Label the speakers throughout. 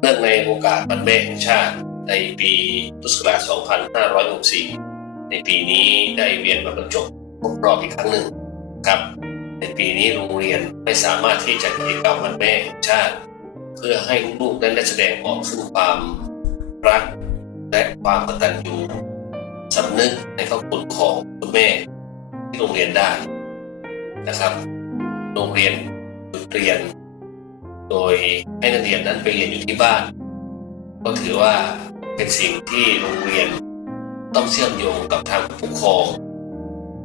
Speaker 1: เนื่องในโอกาสวันแม่แห่งชาติในปีพุทธศักราช 2564 ในปีนี้ได้เวียนมาบรรจบครบรอบอีกครั้งหนึ่งครับ ในปีนี้โรงเรียนไม่สามารถที่จะกิจกรรมวันแม่แห่งชาติ เพื่อให้ลูกๆนั้นได้แสดงออกซึ่งความรักและความกตัญญูสำนึกในพระคุณของคุณแม่ที่โรงเรียนได้นะครับ โรงเรียนหยุดเรียน โดยให้นักเรียนนั้นไปเรียนอยู่ที่บ้าน ก็ถือว่าเป็นสิ่งที่โรงเรียนต้องเชื่อมโยงกับทางผู้ปกครอง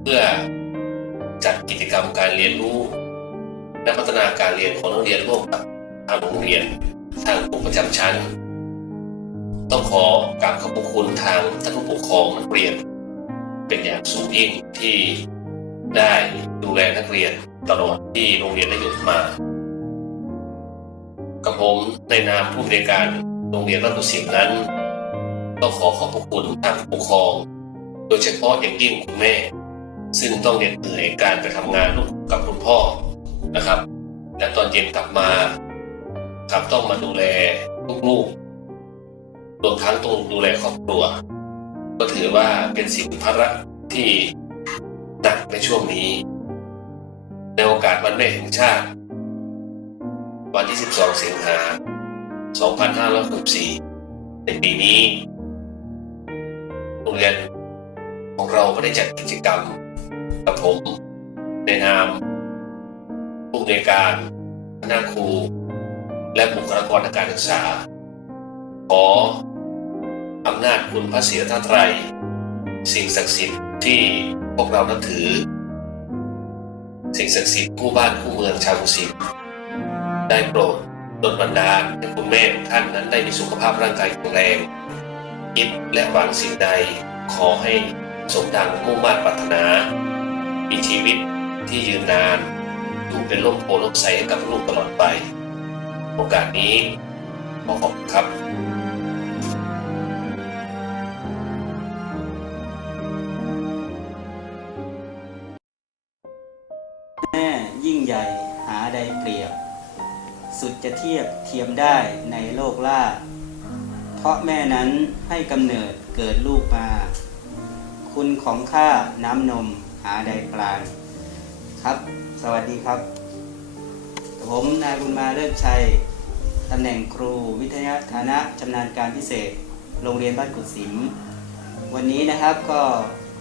Speaker 1: เพื่อจัดกิจกรรมการเรียนรู้และพัฒนาการเรียนของนักเรียนร่วมกับทางโรงเรียนทางครูประจำชั้น ต้องขอกราบขอบพระคุณทางท่านผู้ปกครองนักเรียน เป็นอย่างสูงยิ่งที่ได้ดูแลนักเรียนตลอดที่โรงเรียนได้หยุดมา กับผมในนามผู้บริการโรงเรียนบ้านกุศิมนั้นต้องขอขอบพระคุณทางผู้ปกครอง โดยเฉพาะอย่างยิ่งคุณแม่ ซึ่งต้องเหน็ดเหนื่อยการไปทำงานร่วมกับคุณพ่อนะครับ และตอนเย็นกลับมาครับต้องมาดูแลลูกๆรวมทั้งต้องดูแลครอบครัว ก็ถือว่าเป็นสิ่งภาระที่หนักในช่วงนี้ ในโอกาสวันแม่แห่งชาติ วันที่ 12 สิงหา 2564ในปีนี้ โรงเรียนของเราก็ได้จัดกิจกรรมกับผม ในนามผู้ในการคณะครู และบุคลากรทางการศึกษา ขออำนาจคุณพระศรีรัตนตรัย สิ่งศักดิ์สิทธิ์ที่พวกเรานับถือ สิ่งศักดิ์สิทธิ์คู่บ้านคู่เมืองชาวมุสลิม ได้โปรดดลบันดาลให้คุณแม่ทุกท่านนั้นได้มีสุขภาพร่างกายแข็งแรงคิดและหวังสิ่งใดขอให้สมดังมุ่งมั่นปรารถนา มีชีวิตที่ยืนนานอยู่เป็นร่มโพล่มใสให้กับลูกตลอดไป โอกาสนี้ขอขอบคุณครับ
Speaker 2: แม่ยิ่งใหญ่หาใดเปรียบ สุดจะเทียบเทียมได้ในโลกล่า เพราะแม่นั้นให้กำเนิดเกิดลูกมา คุณของข้าน้ำนมหาใดปราณครับ สวัสดีครับ ผมนายบุญมาเลิศชัยตำแหน่งครูวิทยาฐานะชำนาญการพิเศษ โรงเรียนบ้านกุศิม วันนี้นะครับก็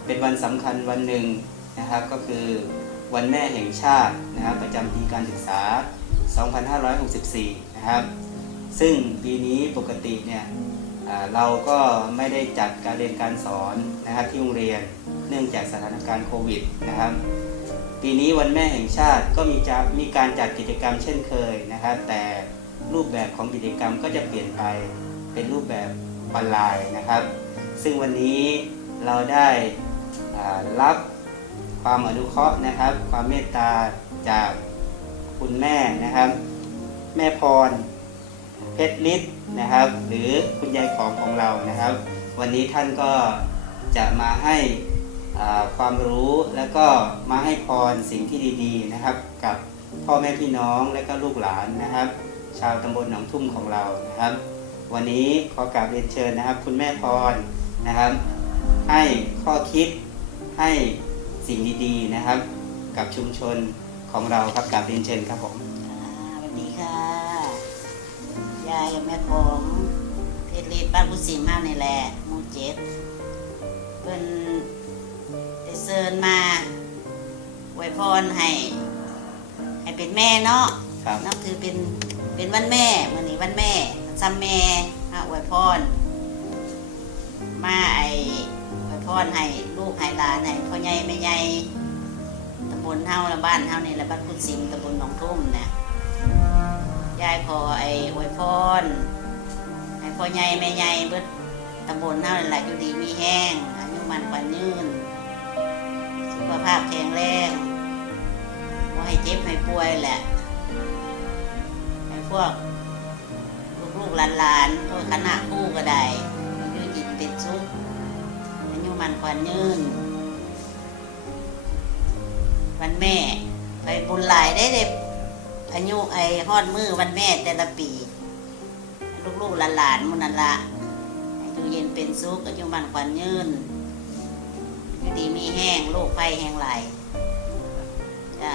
Speaker 2: เป็นวันสำคัญวันหนึ่งนะครับก็คือวันแม่แห่งชาตินะครับประจำปีการศึกษา 2564 นะครับ ซึ่งปีนี้ปกติเนี่ยเราก็ไม่ได้จัดการเรียนการสอนนะครับที่โรงเรียนเนื่องจากสถานการณ์โควิดนะครับ ปีนี้วันแม่แห่งชาติก็มีจะมีการจัดกิจกรรมเช่นเคยนะครับ แต่รูปแบบของกิจกรรมก็จะเปลี่ยนไปเป็นรูปแบบออนไลน์นะครับ ซึ่งวันนี้เราได้รับความอนุเคราะห์นะครับ ความเมตตาจาก คุณแม่นะครับ แม่พร เพชรฤทธิ์นะครับ หรือคุณยายของของเรานะครับ วันนี้ท่านก็จะมาให้ความรู้แล้วก็มาให้พรสิ่งที่ดีๆนะครับ กับพ่อแม่พี่น้องและก็ลูกหลานนะครับ ชาวตำบลหนองทุ่มของเรานะครับ วันนี้ขอกราบเรียนเชิญนะครับ คุณแม่พรนะครับ ให้ข้อคิดให้สิ่งดีๆนะครับ กับชุมชน ของเราครับกราบเรียนเชิญครับผม
Speaker 3: ค่ะสวัสดีค่ะ ยายกับแม่ผมเพชรรีดบ้านผู้สิงห์ห้านี่แหละหมู่เจ็ดเพิ่นได้เชิญมาไวยพรให้ ให้เป็นแม่เนาะ
Speaker 2: ครับ
Speaker 3: นับถือเป็นเป็นวันแม่มื่อนี้วันแม่ซ้ำแม่มาอวยพรมาไออวยพรให้ลูกให้หลานให้พ่อใหญ่แม่ใหญ่ ตำบลเฮาละบ้านเฮานี่ละบ้านคุณสิงตำบลหนองทุ่มนะยายขอไออวยพรให้พ่อใหญ่แม่ใหญ่เบิดตำบลเฮานี่ละอยู่ดีมีแห้งอายุมันกว่ายืนสุขภาพแข็งแรงบ่ให้เจ็บให้ป่วยแหละให้พวกลูกๆหลานๆพวกคณะคู่ก็ได้อยู่จิตเป็นสุขอายุมันกว่ายืน วันแม่ ไปบุญหลายได้เลยอายุไอ้ฮอดมือวันแม่แต่ละปี ลูกๆหลานๆมุนันละอยู่เย็นเป็นสุขอายุบันขวัญยืนยู่ดีมีแห้งโรคไฟแห้งไหลจ้า